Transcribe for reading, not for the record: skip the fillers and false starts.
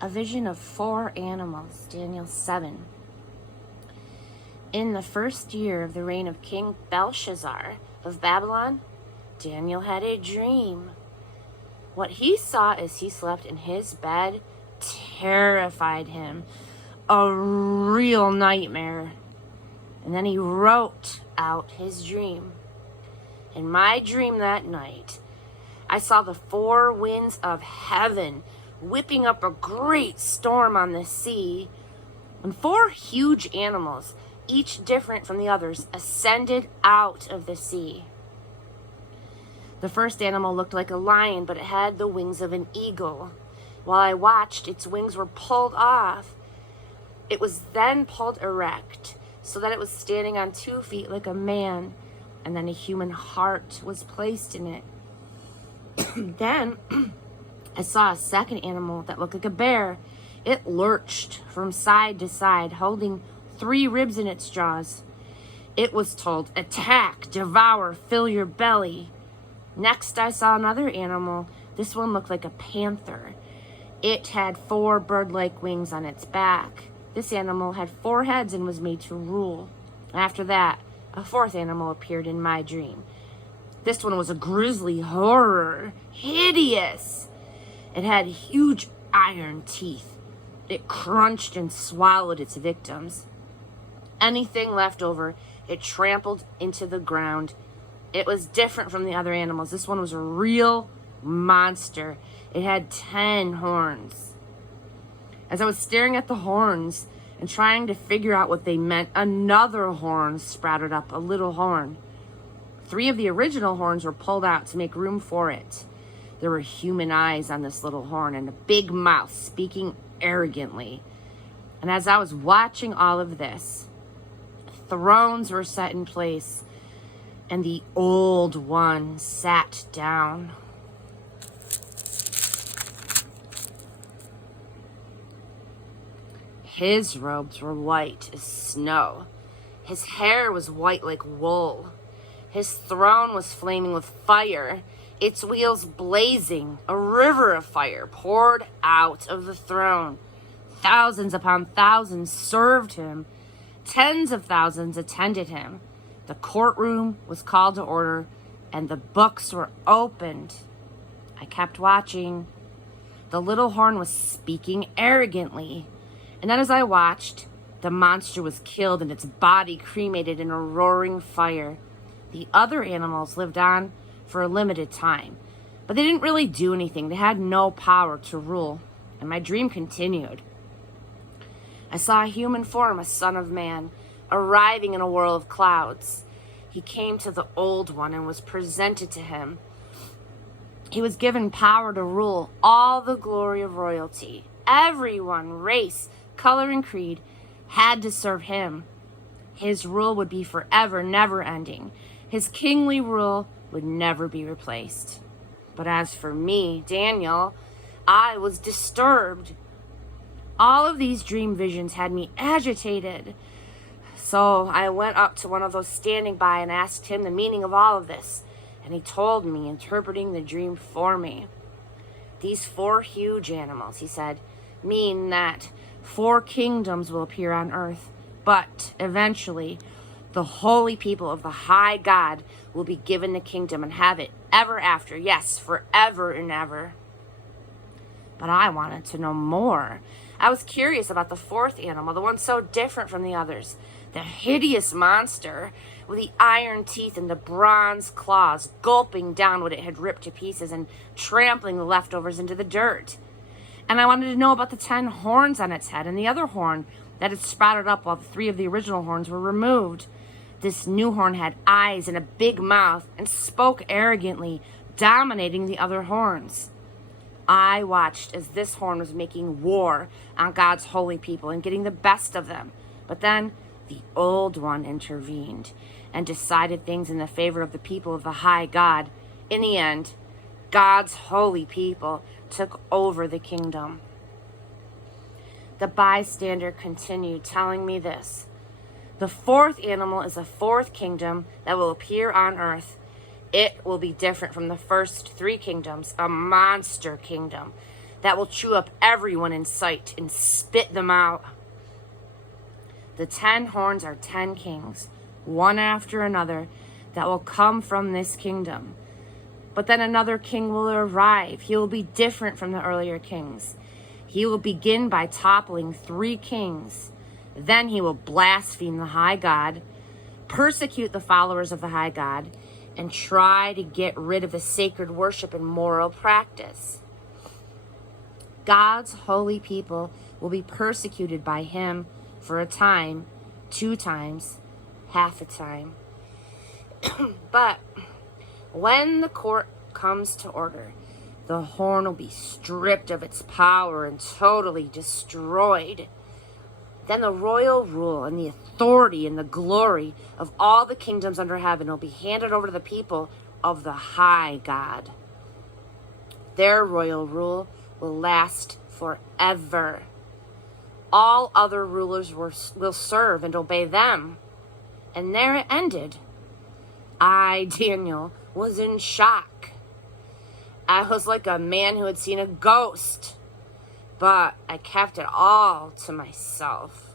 a vision of 4 animals, Daniel 7. In the first year of the reign of King Belshazzar of Babylon, Daniel had a dream. What he saw as he slept in his bed terrified him. A real nightmare. And then he wrote out his dream. In my dream that night, I saw the 4 winds of heaven whipping up a great storm on the sea, and 4 huge animals, each different from the others, ascended out of the sea. The first animal looked like a lion, but it had the wings of an eagle. While I watched, its wings were pulled off. It was then pulled erect, so that it was standing on 2 feet like a man, and then a human heart was placed in it. Then I saw a second animal that looked like a bear. It lurched from side to side, holding 3 ribs in its jaws. It was told, "Attack, devour, fill your belly." Next, I saw another animal. This one looked like a panther. It had 4 bird-like wings on its back. This animal had 4 heads and was made to rule. After that, a 4th animal appeared in my dream. This one was a grisly horror, hideous. It had huge iron teeth. It crunched and swallowed its victims. Anything left over, it trampled into the ground. It was different from the other animals. This one was a real monster. It had 10 horns. As I was staring at the horns and trying to figure out what they meant, another horn sprouted up, a little horn. 3 of the original horns were pulled out to make room for it. There were human eyes on this little horn and a big mouth speaking arrogantly. And as I was watching all of this, thrones were set in place, and the old one sat down. His robes were white as snow. His hair was white like wool. His throne was flaming with fire, its wheels blazing. A river of fire poured out of the throne. Thousands upon thousands served him. Tens of thousands attended him. The courtroom was called to order, and the books were opened. I kept watching. The little horn was speaking arrogantly. And then as I watched, the monster was killed and its body cremated in a roaring fire. The other animals lived on for a limited time, but they didn't really do anything. They had no power to rule. And my dream continued. I saw a human form, a son of man, arriving in a whirl of clouds. He came to the old one and was presented to him. He was given power to rule, all the glory of royalty. Everyone, race, color, and creed had to serve him. His rule would be forever, never ending. His kingly rule would never be replaced. But as for me, Daniel, I was disturbed. All of these dream visions had me agitated. So I went up to one of those standing by and asked him the meaning of all of this. And he told me, interpreting the dream for me. These 4 huge animals, he said, mean that 4 kingdoms will appear on earth. But eventually, the holy people of the high God will be given the kingdom and have it ever after. Yes, forever and ever. But I wanted to know more. I was curious about the 4th animal, the one so different from the others. The hideous monster with the iron teeth and the bronze claws, gulping down what it had ripped to pieces and trampling the leftovers into the dirt. And I wanted to know about the 10 horns on its head and the other horn that had sprouted up while the 3 of the original horns were removed. This new horn had eyes and a big mouth and spoke arrogantly, dominating the other horns. I watched as this horn was making war on God's holy people and getting the best of them. But then the old one intervened and decided things in the favor of the people of the high God. In the end, God's holy people took over the kingdom. The bystander continued, telling me this. The 4th animal is a 4th kingdom that will appear on earth. It will be different from the first 3 kingdoms, a monster kingdom that will chew up everyone in sight and spit them out. The 10 horns are 10 kings, one after another, that will come from this kingdom. But then another king will arrive. He will be different from the earlier kings. He will begin by toppling 3 kings. Then he will blaspheme the high God, persecute the followers of the high God, and try to get rid of the sacred worship and moral practice. God's holy people will be persecuted by him for a time, 2 times, half a time. But when the court comes to order, the horn will be stripped of its power and totally destroyed. Then the royal rule and the authority and the glory of all the kingdoms under heaven will be handed over to the people of the high God. Their royal rule will last forever. All other rulers will serve and obey them. And there it ended. I, Daniel, was in shock. I was like a man who had seen a ghost. But I kept it all to myself.